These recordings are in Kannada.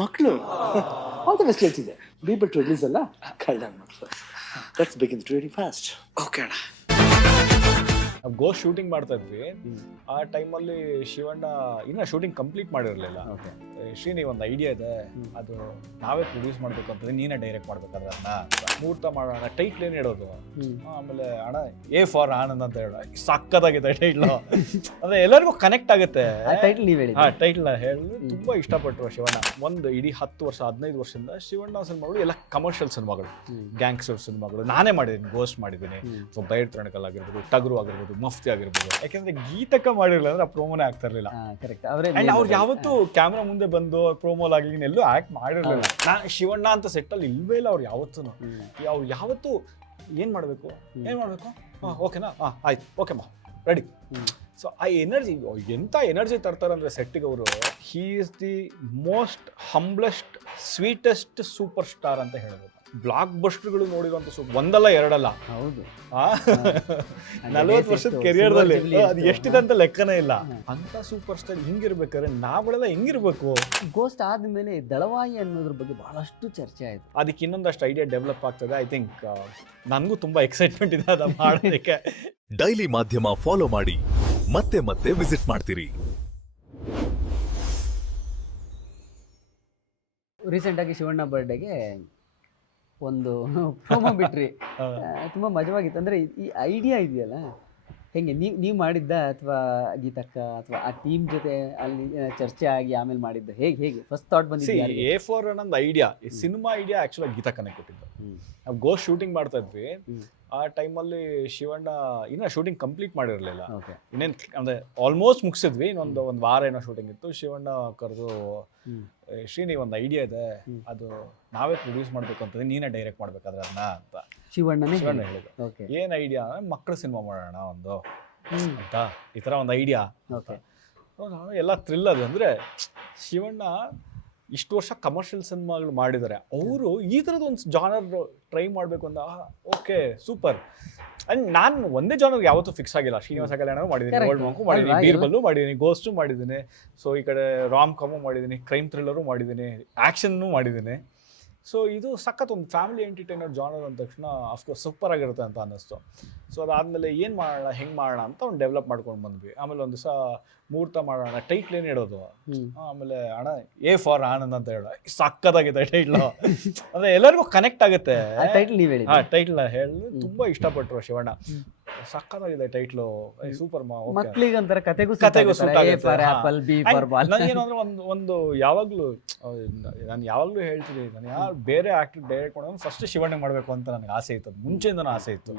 ಮಕ್ಕಳು ಆಲ್ ದ ಬೆಸ್ಟ್ ಹೇಳ್ತಿದ್ದೆ ಬೀಬಲ್ ಟು ರಿಲೀಸ್ ಅಲ್ಲ ಕಳ್ಳ ಮಕ್ಕಳು let's begin very fast. Okay ಅಣ್ಣ. ಗೋ ಶೂಟಿಂಗ್ ಮಾಡ್ತಾ ಇದ್ವಿ. ಆ ಟೈಮಲ್ಲಿ ಶಿವಣ್ಣ ಇನ್ನ ಶೂಟಿಂಗ್ ಕಂಪ್ಲೀಟ್ ಮಾಡಿರಲಿಲ್ಲ. ಶ್ರೀನಿ ಒಂದು ಐಡಿಯಾ ಇದೆ, ಅದು ನಾವೇ ಪ್ರೊಡ್ಯೂಸ್ ಮಾಡ್ಬೇಕು ಅಂತಂದ್ರೆ ನೀನೇ ಡೈರೆಕ್ಟ್ ಮಾಡ್ಬೇಕಾದ್ರೆ ಅದನ್ನ ಮುಹೂರ್ತ ಮಾಡೋಣ, ಟೈಟ್ಲ್ ಏನು ಹೇಳೋದು. ಆಮೇಲೆ ಅಣ್ಣ ಎ ಫಾರ್ ಆನಂದ್ ಅಂತ ಹೇಳೋಣ, ಸಕ್ಕತ್ತಾಗಿದೆ ಟೈಟ್ಲ್. ಅಂದ್ರೆ ಎಲ್ಲರಿಗೂ ಕನೆಕ್ಟ್ ಆಗುತ್ತೆ. ಟೈಟ್ಲ್ ಹೇಳಿ ತುಂಬಾ ಇಷ್ಟಪಟ್ಟರು ಶಿವಣ್ಣ. ಒಂದು ಇಡೀ 10 ವರ್ಷ 15 ವರ್ಷದಿಂದ ಶಿವಣ್ಣ ಸಿನಿಮಾಗಳು ಎಲ್ಲ ಕಮರ್ಷಿಯಲ್ ಸಿನಿಮಾಗಳು, ಗ್ಯಾಂಗ್ಸ್ಟರ್ ಸಿನಿಮಾಗಳು ನಾನೇ ಮಾಡಿದ್ದೀನಿ. ಗೋಸ್ಟ್ ಮಾಡಿದ್ದೀನಿ, ಸೊ ಬೈರ್ ತಣಕಲ್ ಆಗಿರ್ಬೋದು, ಟಗರು ಆಗಿರ್ಬೋದು, ಮಫ್ತಿ ಆಗಿರ್ಬೋದು. ಯಾಕಂದ್ರೆ ಗೀತಕ್ಕ ಮಾಡಿರಲಿಲ್ಲ ಅಂದ್ರೆ ಆ ಪ್ರೋಮೋನೇ ಆಗ್ತಾ ಇರಲಿಲ್ಲ. ಅವ್ರು ಯಾವತ್ತೂ ಕ್ಯಾಮ್ರಾ ಮುಂದೆ ಬಂದು ಪ್ರೋಮೋಲ್ ಆಗ್ಲಿ ಎಲ್ಲೂ ಆಕ್ಟ್ ಮಾಡಿರಲಿಲ್ಲ. ನಾನು ಶಿವಣ್ಣ ಅಂತ ಸೆಟ್ಟಲ್ಲಿ ಇಲ್ವೇ ಇಲ್ಲ ಅವ್ರು ಯಾವತ್ತೂ. ಅವ್ರು ಯಾವತ್ತೂ ಏನ್ ಮಾಡ್ಬೇಕು ಓಕೆನಾ, ಆಯ್ತು ಓಕೆಮ್ಮ ರೆಡಿ. ಸೊ ಆ ಎನರ್ಜಿ, ಎಂಥ ಎನರ್ಜಿ ತರ್ತಾರಂದ್ರೆ ಸೆಟ್ಟಿಗೆ ಅವರು. He is the most ಹಂಬ್ಲೆಸ್ಟ್ sweetest super star ಅಂತ ಹೇಳ್ಬೇಕು. ಬ್ಲಾಕ್ ಬಸ್ಟರ್ಗಳು ನೋಡಿರುವಂತ ಒಂದಲ್ಲ ಎರಡಲ್ಲ, ಹೌದು 40 ವರ್ಷದ ಕೆರಿಯರ್ದಲ್ಲಿ ಅದು ಎಷ್ಟಿದೆ ಅಂತ ಲೆಕ್ಕನೇ ಇಲ್ಲ. ಅಂತ ಸೂಪರ್ ಸ್ಟಾರ್ ಹಿಂಗಿರ್ಬೇಕಾದ್ರೆ ನಾವುಗಳೆಲ್ಲ ಹೆಂಗಿರ್ಬೇಕು. ಗೋಸ್ಟ್ ಆದ್ಮೇಲೆ ದಳವಾಯಿ ಅನ್ನೋದ್ರ ಬಗ್ಗೆ ಬಹಳಷ್ಟು ಚರ್ಚೆ ಆಯ್ತು. ಅದಕ್ಕೆ ಇನ್ನೊಂದಷ್ಟು ಐಡಿಯಾ ಡೆವಲಪ್ ಆಗ್ತದೆ. ಐ ಥಿಂಕ್ ನನಗೂ ತುಂಬಾ ಎಕ್ಸೈಟ್ಮೆಂಟ್ ಇದೆ ಅದ ಮಾಡೋದಕ್ಕೆ. ಡೈಲಿ ಮಾಧ್ಯಮ ಫಾಲೋ ಮಾಡಿ, ಮತ್ತೆ ಮತ್ತೆ ವಿಸಿಟ್ ಮಾಡ್ತೀರಿ. ರೀಸೆಂಟ್ ಆಗಿ ಶಿವಣ್ಣ ಬರ್ಡೇಗೆ ಒಂದು ಪ್ರೋಮೋ ಬಿಟ್ರಿ, ತುಂಬಾ ಮಜವಾಗಿತ್ತು. ಅಂದ್ರೆ ಈ ಐಡಿಯಾ ಇದೆಯಲ್ಲ, ಹೆಂಗೆ ನೀವು ಮಾಡಿದ್ದ ಅಥವಾ ಗೀತಕ್ಕ ಅಥವಾ ಆ ಟೀಮ್ ಜೊತೆ ಅಲ್ಲಿ ಚರ್ಚೆ ಆಗಿ ಆಮೇಲೆ ಮಾಡಿದ್ದ, ಹೇಗೆ ಫಸ್ಟ್ ಥಾಟ್ ಬಂದಿದೆ? ಎ ಫಾರ್ ಅನ್ನೊಂದು ಐಡಿಯಾ, ಈ ಸಿನಿಮಾ ಐಡಿಯಾ ಆಕ್ಚುಲಿ ಗೀತಕ್ಕನೇ ಕೊಟ್ಟಿದ್ದು. ನಾವು ಗೋ ಶೂಟಿಂಗ್ ಮಾಡ್ತಾ ಇದ್ವಿ. ಆ ಟೈಮಲ್ಲಿ ಶಿವಣ್ಣ ಇನ್ನ ಶೂಟಿಂಗ್ ಕಂಪ್ಲೀಟ್ ಮಾಡಿರಲಿಲ್ಲ. ಇನ್ನೇನು ಅಂದ್ರೆ ಆಲ್ಮೋಸ್ಟ್ ಮುಗಿಸಿದ್ವಿ, ಇನ್ನೊಂದು ವಾರ ಏನೋ ಶೂಟಿಂಗ್ ಇತ್ತು. ಶಿವಣ್ಣ ಕರೆದು, ಶ್ರೀನಿ ಒಂದು ಐಡಿಯಾ ಇದೆ, ಅದು ನಾವೇ ಪ್ರೊಡ್ಯೂಸ್ ಮಾಡ್ಬೇಕು ಅಂತಂದ್ರೆ ನೀನೇ ಡೈರೆಕ್ಟ್ ಮಾಡ್ಬೇಕಾದ್ರೆ ಅದನ್ನ ಅಂತ ಶಿವಣ್ಣ ಹೇಳಿದ್ರು. ಏನ್ ಐಡಿಯಾ? ಮಕ್ಕಳ ಸಿನಿಮಾ ಮಾಡೋಣ ಒಂದು ಅಂತ, ಈ ತರ ಒಂದು ಐಡಿಯಾ. ನಾನು ಎಲ್ಲ ಥ್ರಿಲ್ ಅದು. ಅಂದ್ರೆ ಶಿವಣ್ಣ ಇಷ್ಟು ವರ್ಷ ಕಮರ್ಷಿಯಲ್ ಸಿನಿಮಾಗಳು ಮಾಡಿದ್ದಾರೆ, ಅವರು ಈ ಥರದ್ದು ಒಂದು ಜಾನರ್ ಟ್ರೈ ಮಾಡಬೇಕು ಅಂತ. Okay super. ಅಂಡ್ ನಾನು ಒಂದೇ ಜಾನರ್ಗೆ ಯಾವತ್ತೂ ಫಿಕ್ಸ್ ಆಗಿಲ್ಲ. ಶ್ರೀನಿವಾಸ ಕಲ್ಯಾಣ ಮಾಡಿದ್ದೀನಿ, ಓಲ್ಡ್ ಮಂಕು ಮಾಡಿದ್ದೀನಿ, ಬೀರ್ಬಲ್ಲು ಮಾಡಿದ್ದೀನಿ, ಗೋಸ್ಟು ಮಾಡಿದ್ದೀನಿ, ಸೊ ಈ ಕಡೆ ರಾಮ್ ಕಾಮು ಮಾಡಿದ್ದೀನಿ, ಕ್ರೈಮ್ ಥ್ರಿಲ್ಲರು ಮಾಡಿದ್ದೀನಿ, ಆ್ಯಕ್ಷನ್ನು ಮಾಡಿದ್ದೀನಿ. ಸೊ ಇದು ಸಖತ್ ಒಂದು ಫ್ಯಾಮಿಲಿ ಎಂಟರ್ಟೈನರ್ ಜಾನರ್ ಅಂದ ತಕ್ಷಣ ಅಫ್ಕೋರ್ಸ್ ಸೂಪರ್ ಆಗಿರುತ್ತೆ ಅಂತ ಅನ್ನಿಸ್ತು. ಸೊ ಅದಾದಮೇಲೆ ಏನು ಮಾಡೋಣ, ಹೆಂಗೆ ಮಾಡೋಣ ಅಂತ ಒಂದು ಡೆವಲಪ್ ಮಾಡ್ಕೊಂಡು ಬಂದ್ವಿ. ಆಮೇಲೆ ಒಂದು ದಿವಸ ಮುಹೂರ್ತ ಮಾಡೋಣ, ಟೈಟ್ಲ್ ಏನು ಹೇಳೋದು. ಆಮೇಲೆ ಅಣ್ಣ ಎ ಫಾರ್ ಆನಂದ್ ಅಂತ ಹೇಳೋ, ಸಕ್ಕತ್ತಾಗಿದೆ ಟೈಟ್ಲು. ಅಂದರೆ ಎಲ್ಲರಿಗೂ ಕನೆಕ್ಟ್ ಆಗುತ್ತೆ. ಟೈಟ್ಲ್ ಹೇಳಿ ತುಂಬ ಇಷ್ಟಪಟ್ಟರು ಶಿವಣ್ಣ. ಸಕ್ಕತ್ತಾಗಿದೆ ಟೈಟ್ಲು, ಸೂಪರ್. ಮಕ್ಕಳಿಗಂತರ ಕತೆಗೂ ನನಗೇನು ಅಂದ್ರೆ ಒಂದು ಯಾವಾಗಲೂ ನಾನು ಯಾವಾಗಲೂ ಹೇಳ್ತೀನಿ, ನಾನು ಯಾರು ಬೇರೆ ಆಕ್ಟರ್ ಡೈರೆಕ್ಟ್ ಮಾಡೋದು ಫಸ್ಟ್ ಶಿವಣ್ಣ ಮಾಡಬೇಕು ಅಂತ ನನಗೆ ಆಸೆ ಇತ್ತು, ಮುಂಚೆಯಿಂದನೂ ಆಸೆ ಇತ್ತು.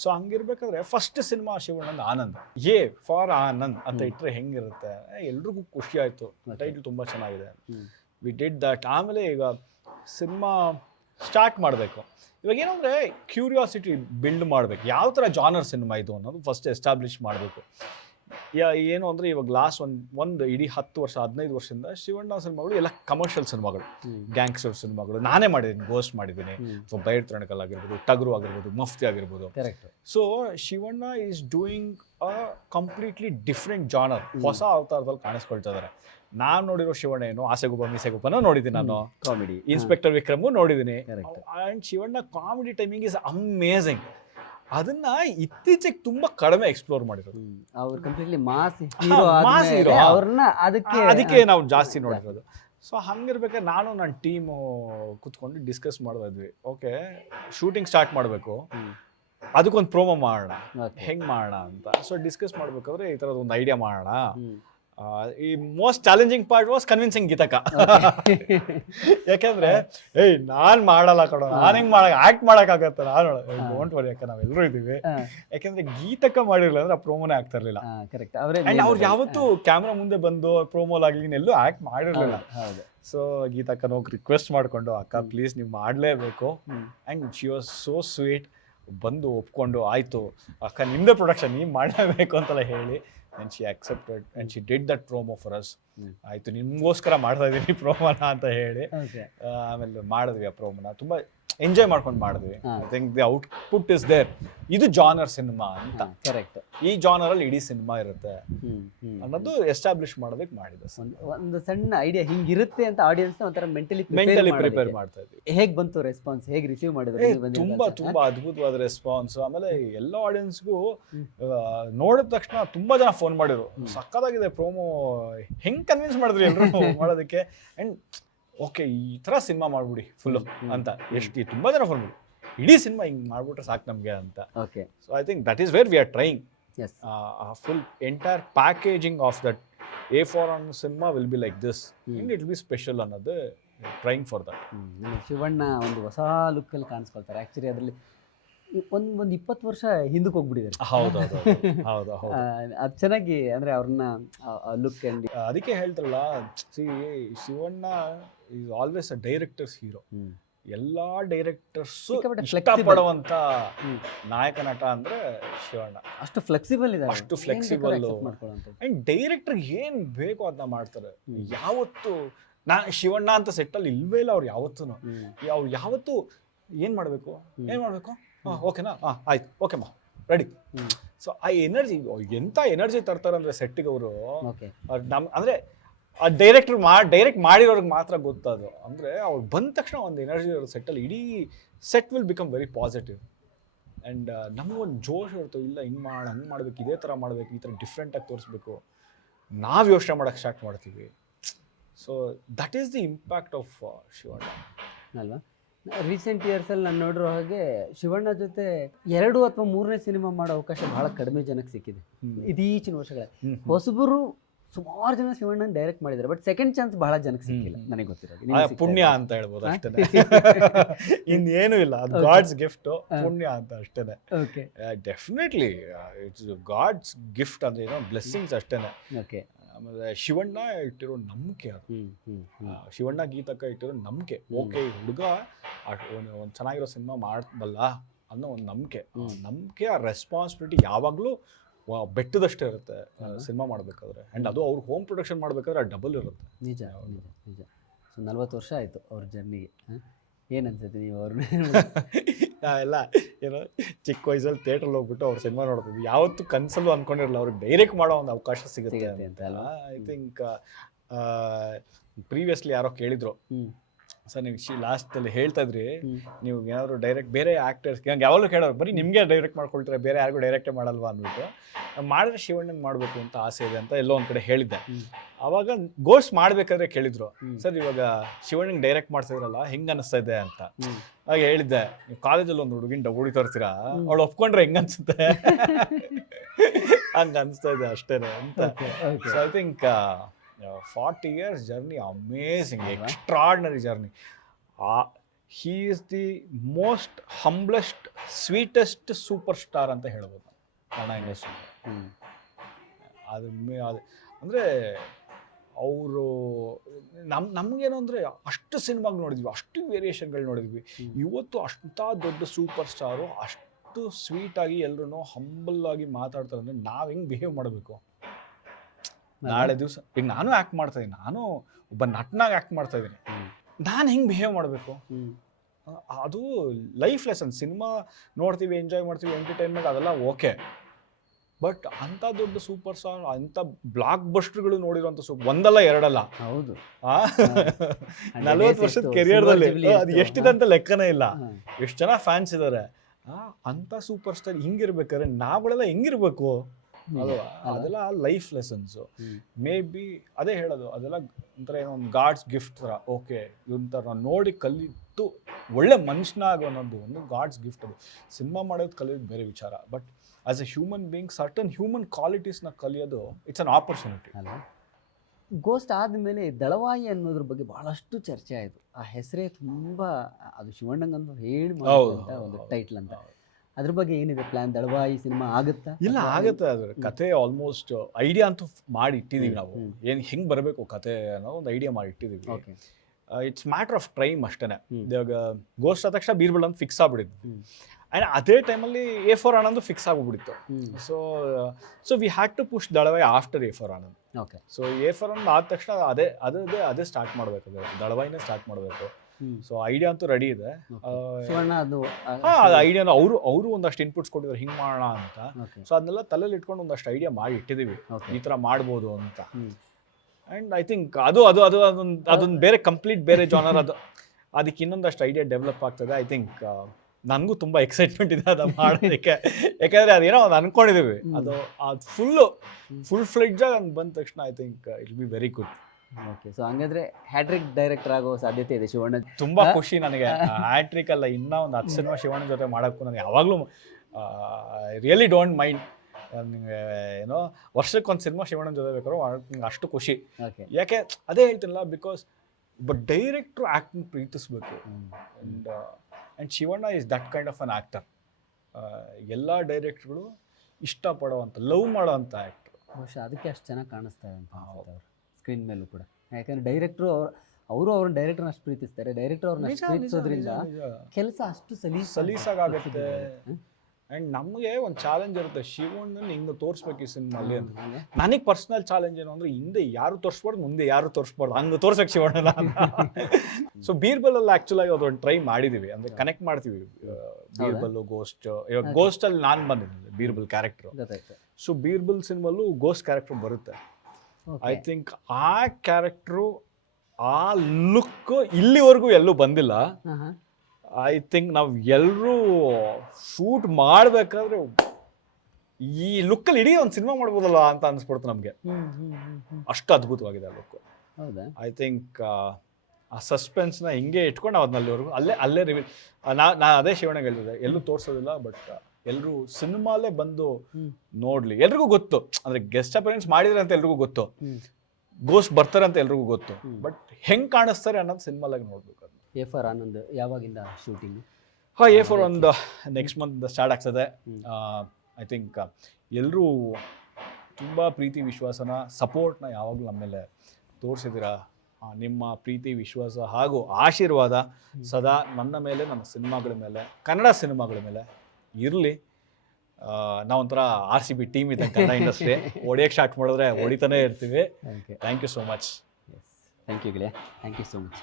ಸೊ ಹಂಗಿರ್ಬೇಕಾದ್ರೆ ಫಸ್ಟ್ ಸಿನಿಮಾ ಶಿವಣ್ಣಂದು ಆನಂದ್, ಎ ಫಾರ್ ಆನಂದ್ ಅಂತ ಇಟ್ಟರೆ ಹೆಂಗಿರುತ್ತೆ, ಎಲ್ರಿಗೂ ಖುಷಿ ಆಯಿತು. ಟೈಟ್ಲ್ ತುಂಬ ಚೆನ್ನಾಗಿದೆ, ವಿ ಡಿಡ್ ದಟ್. ಆಮೇಲೆ ಈಗ ಸಿನಿಮಾ ಸ್ಟಾರ್ಟ್ ಮಾಡಬೇಕು. ಇವಾಗ ಏನಂದರೆ ಕ್ಯೂರಿಯಾಸಿಟಿ ಬಿಲ್ಡ್ ಮಾಡಬೇಕು, ಯಾವ ಥರ ಜಾನರ್ ಸಿನಿಮಾ ಇದು ಅನ್ನೋದು ಫಸ್ಟ್ ಎಸ್ಟಾಬ್ಲಿಷ್ ಮಾಡಬೇಕು. ಏನು ಅಂದರೆ ಇವಾಗ ಲಾಸ್ಟ್ ಒಂದು ಇಡೀ 10 ವರ್ಷ 15 ವರ್ಷದಿಂದ ಶಿವಣ್ಣ ಸಿನಿಮಾಗಳು ಎಲ್ಲ ಕಮರ್ಷಿಯಲ್ ಸಿನಿಮಾಗಳು, ಗ್ಯಾಂಗ್ಸ್ಟರ್ ಸಿನಿಮಾಗಳು ನಾನೇ ಮಾಡಿದ್ದೀನಿ. ಗೋಸ್ಟ್ ಮಾಡಿದ್ದೀನಿ, ಸೊ ಬೈರ್ ತಣಕಲ್ ಆಗಿರ್ಬೋದು, ಟಗರು ಆಗಿರ್ಬೋದು, ಮಫ್ತಿ ಆಗಿರ್ಬೋದು. So Shivanna is doing a completely different genre, ಹೊಸ ಅವತಾರದಲ್ಲಿ ಕಾಣಿಸ್ಕೊಳ್ತಾ ಇದ್ದಾರೆ. ನಾನು ನೋಡಿರೋ ಶಿವಣ್ಣ ಏನು ಆಸೆಗುಬ್ಬ ಮೀಸೆಗುಬ್ಬನೂ ನೋಡಿದ್ದೀನಿ, ನಾನು ಕಾಮಿಡಿ ಇನ್ಸ್ಪೆಕ್ಟರ್ ವಿಕ್ರಮು ನೋಡಿದ್ದೀನಿ. And Shivanna comedy timing is amazing. ಅದನ್ನ ಇತ್ತೀಚೆಗೆ ತುಂಬಾ ಕಡಿಮೆ ಎಕ್ಸ್ಪ್ಲೋರ್ ಮಾಡಿರೋದು. ಅವ್ರು ಕಂಪ್ಲೀಟ್ಲಿ ಮಾಸ್ ಹೀರೋ, ಅದಕ್ಕೆ ನಾವು ಜಾಸ್ತಿ ನೋಡಿರೋದು. ಸೊ ಹಂಗಿರ್ಬೇಕಾದ್ರೆ ನಾನು ನನ್ನ ಟೀಮು ಕೂತ್ಕೊಂಡು ಡಿಸ್ಕಸ್ ಮಾಡ್ತಾ ಇದ್ವಿ. ಓಕೆ ಶೂಟಿಂಗ್ ಸ್ಟಾರ್ಟ್ ಮಾಡಬೇಕು, ಅದಕ್ಕೊಂದು ಪ್ರೋಮೋ ಮಾಡೋಣ, ಹೆಂಗೆ ಮಾಡೋಣ ಅಂತ. ಸೊ ಡಿಸ್ಕಸ್ ಮಾಡ್ಬೇಕಾದ್ರೆ ಈ ಥರದ್ದು ಒಂದು ಐಡಿಯಾ ಮಾಡೋಣ. ಈ most challenging part was convincing ಗೀತಕ್ಕ. ಯಾಕಂದ್ರೆ ನಾನ್ ಮಾಡಲ್ಲ ಕಣೋ, ನಾನು ಹಿಂಗ್ ಆಕ್ಟ್ ಮಾಡಕ್ಕಾಗತ್ತ, ನಾನು ಡೋಂಟ್ ವರಿ ಯಾಕೆ ನಾವೆಲ್ಲರೂ ಇದೀವಿ. ಯಾಕಂದ್ರೆ ಗೀತಕ್ಕ ಮಾಡಿರ್ಲಿಲ್ಲ ಅಂದ್ರೆ ಆ ಪ್ರೋಮೋನೇ ಆಗ್ತಾ ಇರ್ಲಿಲ್ಲ. ಅಂಡ್ ಅವ್ರು ಯಾವತ್ತೂ ಕ್ಯಾಮ್ರಾ ಮುಂದೆ ಬಂದು ಪ್ರೋಮೋಲ್ ಆಗ್ಲಿ ಎಲ್ಲೂ ಆಕ್ಟ್ ಮಾಡಿರ್ಲಿಲ್ಲ. ಸೊ ಗೀತಕ್ಕ ಹೋಗಿ ರಿಕ್ವೆಸ್ಟ್ ಮಾಡ್ಕೊಂಡು, ಅಕ್ಕ ಪ್ಲೀಸ್ ನೀವು ಮಾಡ್ಲೇಬೇಕು. And she was so sweet, ಬಂದು ಒಪ್ಕೊಂಡು ಆಯ್ತು ಅಕ್ಕ ನಿಮ್ದೇ ಪ್ರೊಡಕ್ಷನ್ ನೀವು ಮಾಡಲೇಬೇಕು ಅಂತೆಲ್ಲ ಹೇಳಿ. And she accepted and she did that promo for us. ಆಯ್ತು ನಿಮ್ಗೋಸ್ಕರ ಮಾಡ್ತಾ ಇದೀನಿ ಪ್ರೋಮೋನ ಅಂತ ಹೇಳಿ ಓಕೆ ಆಮೇಲೆ ಮಾಡಿದ್ವಿ ಆ ಪ್ರೋಮೋನ ತುಂಬಾ ಎಂಜಾಯ್ ಮಾಡ್ಕೊಂಡು ಮಾಡಿದ್ವಿ. I think the output is there. ಇದು ಜಾನರ್ ಸಿನಿಮಾ ಅಂತ, ಕರೆಕ್ಟ್. ಈ ಜಾನರ್ ಅಲ್ಲಿ ಇಡೀ ಸಿನಿಮಾ ಇರುತ್ತೆ ಅನ್ನೋದು ಎಸ್ಟಾಬ್ಲಿಷ್ ಮಾಡೋದಕ್ಕೆ ಮಾಡಿದೆ. ಒಂದು ಸಣ್ಣ ಐಡಿಯಾ ಹಿಂಗಿರುತ್ತೆ ಅಂತ ಆಡಿಯನ್ಸ್ ಒಂಥರ ಮೆಂಟಲಿ ಪ್ರಿಪೇರ್ ಮಾಡ್ತಾ ಇದ್ವಿ. ಹೇಗೆ ಬಂತು ರೆಸ್ಪಾನ್ಸ್, ಹೇಗೆ ರಿಸೀವ್ ಮಾಡಿದ್ರೆ? ತುಂಬಾ ಅದ್ಭುತವಾದ ರೆಸ್ಪಾನ್ಸ್. ಆಮೇಲೆ ಎಲ್ಲ ಆಡಿಯನ್ಸ್ಗೂ ನೋಡಿದ ತಕ್ಷಣ ತುಂಬಾ ಜನ ಫೋನ್ ಮಾಡಿದ್ರು, ಸಕ್ಕತ್ತಾಗಿದೆ ಪ್ರೋಮೋ, ಹೆಂಗ್ ಕನ್ವಿನ್ಸ್ ಮಾಡಿದ್ರಿ ಎಲ್ರು ಮಾಡೋದಕ್ಕೆ, ಅಂಡ್ ಓಕೆ ಈ ತರ ಸಿನಿಮಾ ಮಾಡ್ಬಿಡಿ ಫುಲ್ಲು ಅಂತ. ಎಷ್ಟು ತುಂಬಾ ಜನ ಫೋನ್ ಮಾಡಿ ಇಡೀ ಸಿನಿಮಾ ಹಿಂಗ್ ಮಾಡ್ಬಿಟ್ರೆ ಸಾಕು ನಮ್ಗೆ ಅಂತ. Okay, so I think that is where we are trying. yes, full entire packaging of that A4 on cinema will be like this, and it will be special another trying for that. Shivanna ಒಂದು ಹೊಸ ಲುಕ್ ಅಲ್ಲಿ ಕಾಣಿಸ್ಕೊಳ್ತಾರೆ. ಆಕ್ಚುಲಿ ಅದರಲ್ಲಿ ಒಂದು 20 ವರ್ಷ ಹಿಂದಕ್ಕೆ ಹೋಗ್ಬಿಟ್ಟಿದ್ದಾರೆ. ಹೌದು ಅದು ಚೆನ್ನಾಗಿ ಅಂದ್ರೆ ಅವ್ರನ್ನ ಲುಕ್ ಅಂಡ್ ಅದಕ್ಕೆ ಹೇಳ್ತಾರಲ್ಲ, Shivanna is always a directors hero. ಎಲ್ಲಾ ಡೈರೆಕ್ಟರ್ಸ್ ಇಷ್ಟಪಡುವಂತ ನಾಯಕ ನಟ ಅಂದ್ರೆ ಶಿವಣ್ಣ. ಅಷ್ಟು ಫ್ಲೆಕ್ಸಿಬಲ್ ಇದೆ, ಅಷ್ಟು ಫ್ಲೆಕ್ಸಿಬಲ್. ಅಂಡ್ ಡೈರೆಕ್ಟರ್ ಏನ್ ಬೇಕು ಅದನ್ನ ಮಾಡ್ತಾರೆ. ಯಾವತ್ತು ಶಿವಣ್ಣ ಅಂತ ಸೆಟ್ಟಲ್ಲಿ ಇಲ್ವೇ ಇಲ್ಲ ಅವ್ರು ಯಾವತ್ತೂ. ಅವ್ರು ಯಾವತ್ತು ಏನ್ ಮಾಡ್ಬೇಕು ಓಕೆನಾ, ಆಯ್ತು ಓಕೆ ಮಾ ರೆಡಿ. ಸೊ ಆ ಎನರ್ಜಿ, ಎಂತ ಎನರ್ಜಿ ತರ್ತಾರೆ ಅಂದ್ರೆ ಸೆಟ್ಟಿಗೆ ಅವರು. ಅಂದ್ರೆ ಆ ಡೈರೆಕ್ಟ್ ಮಾಡಿರೋರ್ಗೆ ಮಾತ್ರ ಗೊತ್ತದು. ಅಂದರೆ ಅವ್ರು ಬಂದ ತಕ್ಷಣ ಒಂದು ಎನರ್ಜಿ ಇರೋ ಸೆಟ್ಟಲ್ಲಿ ಇಡೀ set will become very positive. And ನಮಗೊಂದು ಜೋಶ್ ಇರುತ್ತೆ, ಇಲ್ಲ ಹಂಗೆ ಮಾಡ್ಬೇಕು, ಇದೇ ಥರ ಮಾಡಬೇಕು, ಈ ಥರ ಡಿಫ್ರೆಂಟಾಗಿ ತೋರಿಸ್ಬೇಕು, ನಾವು ಯೋಚನೆ ಮಾಡೋಕ್ಕೆ ಸ್ಟಾರ್ಟ್ ಮಾಡ್ತೀವಿ. So that is the impact of Shivanna ಅಲ್ವಾ. ರೀಸೆಂಟ್ ಇಯರ್ಸಲ್ಲಿ ನಾನು ನೋಡಿರೋ ಹಾಗೆ ಶಿವಣ್ಣ ಜೊತೆ 2 ಅಥವಾ 3ನೇ ಸಿನಿಮಾ ಮಾಡೋ ಅವಕಾಶ ಬಹಳ ಕಡಿಮೆ ಜನಕ್ಕೆ ಸಿಕ್ಕಿದೆ ಇತ್ತೀಚಿನ ವರ್ಷಗಳಲ್ಲಿ. ಹೊಸಬರು ಸುಮಾರು ಜನ ಶಿವಣ್ಣನ ಡೈರೆಕ್ಟ್ ಮಾಡಿದ್ದಾರೆ, ಬಟ್ ಸೆಕೆಂಡ್ ಚಾನ್ಸ್ ಬಹಳ ಜನಕ್ಕೆ ಸಿಕ್ಕಿಲ್ಲ ನನಗೆ ಗೊತ್ತಿರೋದು. ಪುಣ್ಯ ಅಂತ ಹೇಳ್ಬೋದು ಅಷ್ಟೇ, ಇನ್ನೇನು ಇಲ್ಲ. ಅದು ಗಾಡ್ಸ್ ಗಿಫ್ಟ್, ಪುಣ್ಯ ಅಂತ ಅಷ್ಟೇನೆ. Okay, definitely it's God's gift ಅಂದ್ರೆ ಏನೋ ಬ್ಲೆಸ್ಸಿಂಗ್ಸ್ ಅಷ್ಟೇನೆ. ಓಕೆ, ಆಮೇಲೆ ಶಿವಣ್ಣ ಇಟ್ಟಿರೋ ನಂಬಿಕೆ, ಅದು ಶಿವಣ್ಣ ಗೀತಕ್ಕ ಇಟ್ಟಿರೋ ನಂಬಿಕೆ. ಓಕೆ ಈ ಹುಡುಗ ಒಂದು ಚೆನ್ನಾಗಿರೋ ಸಿನಿಮಾ ಮಾಡಬಲ್ಲ ಅನ್ನೋ ಒಂದು ನಂಬಿಕೆ, ಆ ರೆಸ್ಪಾನ್ಸಿಬಿಲಿಟಿ ಯಾವಾಗಲೂ ಬೆಟ್ಟದಷ್ಟೇ ಇರುತ್ತೆ ಸಿನಿಮಾ ಮಾಡಬೇಕಾದ್ರೆ. ಆ್ಯಂಡ್ ಅದು ಅವ್ರು ಹೋಮ್ ಪ್ರೊಡಕ್ಷನ್ ಮಾಡಬೇಕಾದ್ರೆ ಡಬಲ್ ಇರುತ್ತೆ. ನಿಜ. ಸೊ 40 ವರ್ಷ ಆಯಿತು ಅವ್ರ ಜರ್ನಿಗೆ. ಏನು ಅನ್ಸುತ್ತೆ ನೀವು ಅವ್ರನ್ನ? ನಾವೆಲ್ಲ ಏನೋ ಚಿಕ್ಕ ವಯಸ್ಸಲ್ಲಿ ಥಿಯೇಟ್ರಲ್ಲಿ ಹೋಗ್ಬಿಟ್ಟು ಅವ್ರ ಸಿನಿಮಾ ನೋಡ್ತಿದ್ವಿ. ಯಾವತ್ತೂ ಕನಸಲ್ಲೂ ಅಂದ್ಕೊಂಡಿರಲ್ಲ ಅವ್ರಿಗೆ ಡೈರೆಕ್ಟ್ ಮಾಡೋ ಒಂದು ಅವಕಾಶ ಸಿಗುತ್ತೆ ಅಂತ. ಐ ಥಿಂಕ್ ಪ್ರೀವಿಯಸ್ಲಿ ಯಾರೋ ಕೇಳಿದ್ರು, ಸರ್ ನೀವು ಲಾಸ್ಟಲ್ಲಿ ಹೇಳ್ತಾ ಇದ್ರಿ, ನೀವು ಏನಾದ್ರು ಡೈರೆಕ್ಟ್ ಬೇರೆ ಆ್ಯಕ್ಟರ್ಸ್ ಯಾವಾಗಲೂ ಕೇಳೋರು, ಬರೀ ನಿಮಗೆ ಡೈರೆಕ್ಟ್ ಮಾಡ್ಕೊಳ್ತಾರೆ, ಬೇರೆ ಯಾರಿಗೂ ಡೈರೆಕ್ಟೇ ಮಾಡಲ್ವಾ ಅಂದ್ಬಿಟ್ಟು. ಮಾಡಿದ್ರೆ ಶಿವಣ್ಣಂಗೆ ಮಾಡಬೇಕು ಅಂತ ಆಸೆ ಇದೆ ಅಂತ ಎಲ್ಲೋ ಒಂದು ಕಡೆ ಹೇಳಿದ್ದೆ. ಆವಾಗ ಗೋಸ್ಟ್ ಮಾಡಬೇಕಾದ್ರೆ ಕೇಳಿದ್ರು, ಸರ್ ಇವಾಗ ಶಿವಣ್ಣಂಗೆ ಡೈರೆಕ್ಟ್ ಮಾಡ್ತಿದ್ರಲ್ಲ ಹೆಂಗೆ ಅನ್ನಿಸ್ತಾ ಇದೆ ಅಂತ. ಹಾಗೆ ಹೇಳಿದ್ದೆ, ನೀವು ಕಾಲೇಜಲ್ಲಿ ಒಂದು ಹುಡುಗಿನ ಹುಡಿ ತೋರಿಸ್ತೀರಾ, ಅವಳು ಒಪ್ಕೊಂಡ್ರೆ ಹೆಂಗೆ ಅನ್ಸುತ್ತೆ ಹಂಗೆ ಅನಿಸ್ತಾ ಇದೆ ಅಷ್ಟೇನೆ ಅಂತ. So I think 40 years journey, amazing, extraordinary journey. He is the most humblest, sweetest superstar ಅಂತ ಹೇಳ್ಬೋದು ಕನ್ನಡ ಇಂಡಸ್ಟ್ರಿ. ಅದು ಅಂದರೆ ಅವರು ನಮಗೇನು ಅಂದರೆ ಅಷ್ಟು ಸಿನಿಮಾಗಳು ನೋಡಿದ್ವಿ, ಅಷ್ಟು ವೇರಿಯೇಷನ್ಗಳು ನೋಡಿದ್ವಿ. ಇವತ್ತು ಅಂಥ ದೊಡ್ಡ ಸೂಪರ್ ಸ್ಟಾರು ಅಷ್ಟು ಸ್ವೀಟಾಗಿ ಎಲ್ಲರೂ ಹಂಬಲ್ ಆಗಿ ಮಾತಾಡ್ತಾರೆ ಅಂದರೆ ನಾವು ಹೆಂಗೆ ಬಿಹೇವ್ ಮಾಡಬೇಕು? ನಾಳೆ ದಿವಸ ಈಗ ನಾನು ಆ್ಯಕ್ಟ್ ಮಾಡ್ತಾ ಇದ್ದೀನಿ, ನಾನು ಒಬ್ಬ ನಟನಾಗಿ ಆ್ಯಕ್ಟ್ ಮಾಡ್ತಾ ಇದ್ದೀನಿ, ನಾನು ಹೆಂಗೆ ಬಿಹೇವ್ ಮಾಡಬೇಕು? ಅದು ಲೈಫ್ ಲೆಸನ್. ಸಿನಿಮಾ ನೋಡ್ತೀವಿ, ಎಂಜಾಯ್ ಮಾಡ್ತೀವಿ, ಎಂಟರ್ಟೈನ್ಮೆಂಟ್ ಅದೆಲ್ಲ ಓಕೆ, ಬಟ್ ಅಂಥ ದೊಡ್ಡ ಸೂಪರ್ ಸ್ಟಾರ್, ಅಂಥ ಬ್ಲಾಕ್ ಬಸ್ಟರ್ಗಳು ನೋಡಿರೋಂಥ ಒಂದಲ್ಲ ಎರಡಲ್ಲ, ಹೌದು 40 ವರ್ಷದ ಕೆರಿಯರ್ದಲ್ಲಿ ಅದು ಎಷ್ಟಿದೆ ಅಂತ ಲೆಕ್ಕನೇ ಇಲ್ಲ, ಎಷ್ಟು ಜನ ಫ್ಯಾನ್ಸ್ ಇದ್ದಾರೆ. ಅಂಥ ಸೂಪರ್ ಸ್ಟಾರ್ ಹಿಂಗಿರ್ಬೇಕಾದ್ರೆ ನಾವುಗಳೆಲ್ಲ ಹೆಂಗಿರ್ಬೇಕು ಅಲ್ವಾ? ಅದೆಲ್ಲ ಲೈಫ್ ಲೆಸನ್ಸು. ಮೇ ಬಿ ಅದೇ ಹೇಳೋದು, ಅದೆಲ್ಲ ಒಂಥರ ಏನೋ ಒಂದು ಗಾಡ್ಸ್ ಗಿಫ್ಟ್ ಥರ. ಓಕೆ ಇವಂಥರ ನಾವು ನೋಡಿ ಕಲಿತು ಒಳ್ಳೆ ಮನುಷ್ಯನಾಗ ಅನ್ನೋದು ಒಂದು ಗಾಡ್ಸ್ ಗಿಫ್ಟ್. ಅದು ಸಿನಿಮಾ ಮಾಡೋದು ಕಲಿಯೋದು ಬೇರೆ ವಿಚಾರ, but as a human being certain human ಕ್ವಾಲಿಟೀಸ್ನ ಕಲಿಯೋದು ಇಟ್ಸ್ ಅನ್ ಆಪರ್ಚುನಿಟಿ ಅಲ್ಲ. ಗೋಸ್ಟ್ ಆದಮೇಲೆ ದಳವಾಯಿ ಅನ್ನೋದ್ರ ಬಗ್ಗೆ ಭಾಳಷ್ಟು ಚರ್ಚೆ ಆಯಿತು. ಆ ಹೆಸರೇ ತುಂಬ, ಅದು ಶಿವಣ್ಣಂಗಂದು ಹೇಳಿ ಮಾಡುವಂಥ ಒಂದು ಟೈಟ್ಲ್ ಅಂತ. ಅದ್ರ ಬಗ್ಗೆ ಏನಿದೆ ಪ್ಲಾನ್? ದಳವಾಯಿ ಸಿನಿಮಾ ಆಗುತ್ತಾ? ಇಲ್ಲ, ಆಗುತ್ತೆ. ಅದ್ರ ಕತೆ ಆಲ್ಮೋಸ್ಟ್ ಐಡಿಯಾ ಅಂತೂ ಮಾಡಿ ಇಟ್ಟಿದ್ದೀವಿ ನಾವು. ಏನು ಹೆಂಗೆ ಬರಬೇಕು ಕತೆ ಅನ್ನೋ ಒಂದು ಐಡಿಯಾ ಮಾಡಿ ಇಟ್ಟಿದ್ದೀವಿ. ಇಟ್ಸ್ ಮ್ಯಾಟರ್ ಆಫ್ ಟೈಮ್ ಅಷ್ಟೇ. ಇವಾಗ ಗೋಸ್ಟ್ ಆದ ತಕ್ಷಣ ಬೀರ್ಬಲ್ ಅಂತ ಫಿಕ್ಸ್ ಆಗ್ಬಿಟ್ಟಿದ್ವಿ. ಆ್ಯಂಡ್ ಅದೇ ಟೈಮಲ್ಲಿ A4 ಆನಂದ್ ಫಿಕ್ಸ್ ಆಗಿಬಿಟ್ಟಿತ್ತು. So we had to push Dalavayi after A4 Anand. Okay. So A4 Anand ಆದ ತಕ್ಷಣ ಅದೇ ಸ್ಟಾರ್ಟ್ ಮಾಡಬೇಕು, ದಳವಾಯಿನೇ ಸ್ಟಾರ್ಟ್ ಮಾಡಬೇಕು. ಸೊ ಐಡಿಯಾ ಅಂತೂ ರೆಡಿ ಇದೆ. ಶಿವಣ್ಣ ಅದು ಅದು ಐಡಿಯಾನ ಅವರು ಒಂದಷ್ಟು ಇನ್ಪುಟ್ಸ್ ಕೊಟ್ಟಿದ್ದಾರೆ ಹಿಂಗೆ ಮಾಡೋಣ ಅಂತ. ಸೊ ಅದನ್ನೆಲ್ಲ ತಲೆಯಲ್ಲಿ ಇಟ್ಕೊಂಡು ಒಂದಷ್ಟು ಐಡಿಯಾ ಮಾಡಿ ಇಟ್ಟಿದ್ದೀವಿ, ಈ ಥರ ಮಾಡ್ಬೋದು ಅಂತ. ಆ್ಯಂಡ್ ಐ ಥಿಂಕ್ ಅದೊಂದು ಬೇರೆ ಕಂಪ್ಲೀಟ್ ಬೇರೆ ಜಾನರ್. ಅದಕ್ಕೆ ಇನ್ನೊಂದಷ್ಟು ಐಡಿಯಾ ಡೆವಲಪ್ ಆಗ್ತದೆ. ಐ ಥಿಂಕ್ ನನಗೂ ತುಂಬ ಎಕ್ಸೈಟ್ಮೆಂಟ್ ಇದೆ ಅದು ಮಾಡೋದಕ್ಕೆ. ಯಾಕಂದರೆ ಅದೇನೋ ಅದು ಅನ್ಕೊಂಡಿದ್ದೀವಿ, ಅದು ಫುಲ್ ಫ್ಲೆಡ್ಜಾಗಿ ಹಂಗೆ ಬಂದ ತಕ್ಷಣ I think it be very good. Okay. So ಹಂಗಾದ್ರೆ ಹ್ಯಾಟ್ರಿಕ್ ಡೈರೆಕ್ಟರ್ ಆಗೋ ಸಾಧ್ಯತೆ ಇದೆ ಶಿವಣ್ಣ. ತುಂಬ ಖುಷಿ ನನಗೆ. ಹ್ಯಾಟ್ರಿಕ್ ಅಲ್ಲ, ಇನ್ನೂ ಒಂದು 10 ಸಿನಿಮಾ ಶಿವಣ್ಣ ಜೊತೆ ಮಾಡೋಕ್ಕೂ ನನಗೆ ಯಾವಾಗಲೂ ರಿಯಲಿ ಡೋಂಟ್ ಮೈಂಡ್. ನನಗೆ ಏನೋ ವರ್ಷಕ್ಕೊಂದು ಸಿನಿಮಾ ಶಿವಣ್ಣನ ಜೊತೆ ಬೇಕಾದ್ರೂ ನಂಗೆ ಅಷ್ಟು ಖುಷಿ. ಯಾಕೆ ಅದೇ ಹೇಳ್ತೀನಲ್ಲ, ಬಿಕಾಸ್ ಬಟ್ ಡೈರೆಕ್ಟ್ರು ಆ್ಯಕ್ಟಿಂಗ್ ಪ್ರೀತಿಸ್ಬೇಕು. And Shivanna is that kind of an actor. ಎಲ್ಲ ಡೈರೆಕ್ಟ್ರುಗಳು ಇಷ್ಟಪಡೋವಂಥ, ಲವ್ ಮಾಡೋವಂಥ ಆ್ಯಕ್ಟ್ರು. ಬಹುಶಃ ಅದಕ್ಕೆ ಅಷ್ಟು ಚೆನ್ನಾಗಿ ಕಾಣಿಸ್ತಾರೆ ಅಂತ ಅವರು ಸ್ಕ್ರೀನ್ ಮೇಲೂ ಕೂಡ. ಯಾಕಂದರೆ ಡೈರೆಕ್ಟ್ರು ಅವ್ರನ್ನ ಡೈರೆಕ್ಟರ್ನ ಅಷ್ಟು ಪ್ರೀತಿಸ್ತಾರೆ, ಡೈರೆಕ್ಟರ್ ಅವ್ರನ್ನ ಅಷ್ಟು ಪ್ರೀತಿಸೋದ್ರಿಂದ ಕೆಲಸ ಅಷ್ಟು ಸಲೀಸಾಗುತ್ತೆ. ಆ್ಯಂಡ್ ನಮಗೆ ಒಂದು ಚಾಲೆಂಜ್ ಇರುತ್ತೆ, ಶಿವಣ್ಣನ ಹಿಂಗೆ ತೋರಿಸ್ಬೇಕು ಈ ಸಿನಿಮಾಲಿ ಅಂತ. ನನಗೆ ಪರ್ಸ್ನಲ್ ಚಾಲೆಂಜ್ ಏನು ಅಂದರೆ, ಹಿಂದೆ ಯಾರು ತೋರಿಸ್ಬಾರ್ದು, ಮುಂದೆ ಯಾರು ತೋರಿಸ್ಬಾರ್ದು, ಹಂಗೆ ತೋರ್ಸಕ್ಕೆ ಶಿವಣ್ಣನ ಅಂತ. ಸೊ ಬೀರ್ಬಲಲ್ಲಿ ಆ್ಯಕ್ಚುಲಾಗಿ ಅದೊಂದು ಟ್ರೈ ಮಾಡಿದ್ದೀವಿ, ಅಂದರೆ ಕನೆಕ್ಟ್ ಮಾಡ್ತೀವಿ. ಬೀರ್ಬಲ್ಲು, ಗೋಸ್ಟ್. ಇವಾಗ ಗೋಸ್ಟಲ್ಲಿ ನಾನು ಬಂದಿದ್ದೆ ಬೀರ್ಬಲ್ ಕ್ಯಾರೆಕ್ಟ್ರು. ಸೊ ಬೀರ್ಬಲ್ ಸಿನಿಮಲ್ಲೂ ಗೋಸ್ಟ್ ಕ್ಯಾರೆಕ್ಟರ್ ಬರುತ್ತೆ. ಐ ಥಿಂಕ್ ಆ ಕ್ಯಾರೆಕ್ಟ್ರು, ಆ ಲುಕ್ ಇಲ್ಲಿವರೆಗೂ ಎಲ್ಲೂ ಬಂದಿಲ್ಲ. ಐ ಥಿಂಕ್ ನಾವು ಎಲ್ಲರೂ ಶೂಟ್ ಮಾಡಬೇಕಾದ್ರೆ ಈ ಲುಕ್ಕಲ್ಲಿ ಇಡೀ ಒಂದು ಸಿನಿಮಾ ಮಾಡ್ಬೋದಲ್ಲ ಅಂತ ಅನಿಸ್ಬಿಡ್ತು ನಮಗೆ. ಅಷ್ಟು ಅದ್ಭುತವಾಗಿದೆ ಆ ಲುಕ್ಕು. ಐ ಥಿಂಕ್ ಆ ಸಸ್ಪೆನ್ಸ್ನ ಹಿಂಗೆ ಇಟ್ಕೊಂಡು ನಾವು ಅದನ್ನ ಅಲ್ಲಿವರೆಗೂ ಅಲ್ಲೇ ರಿವೀಲ್. ನಾ ಅದೇ ಶಿವಣ್ಣಗೆ ಹೇಳಿದೆ, ಎಲ್ಲೂ ತೋರಿಸೋದಿಲ್ಲ, ಬಟ್ ಎಲ್ಲರೂ ಸಿನಿಮಾಲೇ ಬಂದು ನೋಡಲಿ. ಎಲ್ರಿಗೂ ಗೊತ್ತು, ಅಂದರೆ ಗೆಸ್ಟ್ ಅಪಿಯರೆನ್ಸ್ ಮಾಡಿದ್ರೆ ಅಂತ ಎಲ್ರಿಗೂ ಗೊತ್ತು, ಗೋಸ್ಟ್ ಬರ್ತಾರೆ ಅಂತ ಎಲ್ರಿಗೂ ಗೊತ್ತು, ಬಟ್ ಹೆಂಗೆ ಕಾಣಿಸ್ತಾರೆ ಅನ್ನೋದು ಸಿನಿಮಾಲಾಗಿ ನೋಡ್ಬೇಕು. A4 ಆನಂದ್ ಯಾವಾಗಿಂದ ಶೂಟಿಂಗ್? A4 ಒಂದು ನೆಕ್ಸ್ಟ್ ಮಂತ್ ಸ್ಟಾರ್ಟ್ ಆಗ್ತದೆ. ಐ ಥಿಂಕ್ ಎಲ್ಲರೂ ತುಂಬ ಪ್ರೀತಿ ವಿಶ್ವಾಸನ, ಸಪೋರ್ಟ್ನ ಯಾವಾಗಲೂ ನಮ್ಮ ಮೇಲೆ ತೋರಿಸಿದ್ದೀರಾ. ನಿಮ್ಮ ಪ್ರೀತಿ ವಿಶ್ವಾಸ ಹಾಗೂ ಆಶೀರ್ವಾದ ಸದಾ ನನ್ನ ಮೇಲೆ, ನನ್ನ ಸಿನಿಮಾಗಳ ಮೇಲೆ, ಕನ್ನಡ ಸಿನಿಮಾಗಳ ಮೇಲೆ ಇರಲಿ. ನಾವೊಂಥರ RCB ಟೀಮ್ ಇದೆ ಕನ್ನಡ ಇಂಡಸ್ಟ್ರಿ. ಹೊಡಿಯೋಕ್ಕೆ ಸ್ಟಾರ್ಟ್ ಮಾಡಿದ್ರೆ ಹೊಡಿತಾನೇ ಇರ್ತೀವಿ. Thank you so much. Thank you ಗೆಳೆಯ, ಥ್ಯಾಂಕ್ ಯು ಸೋ ಮಚ್.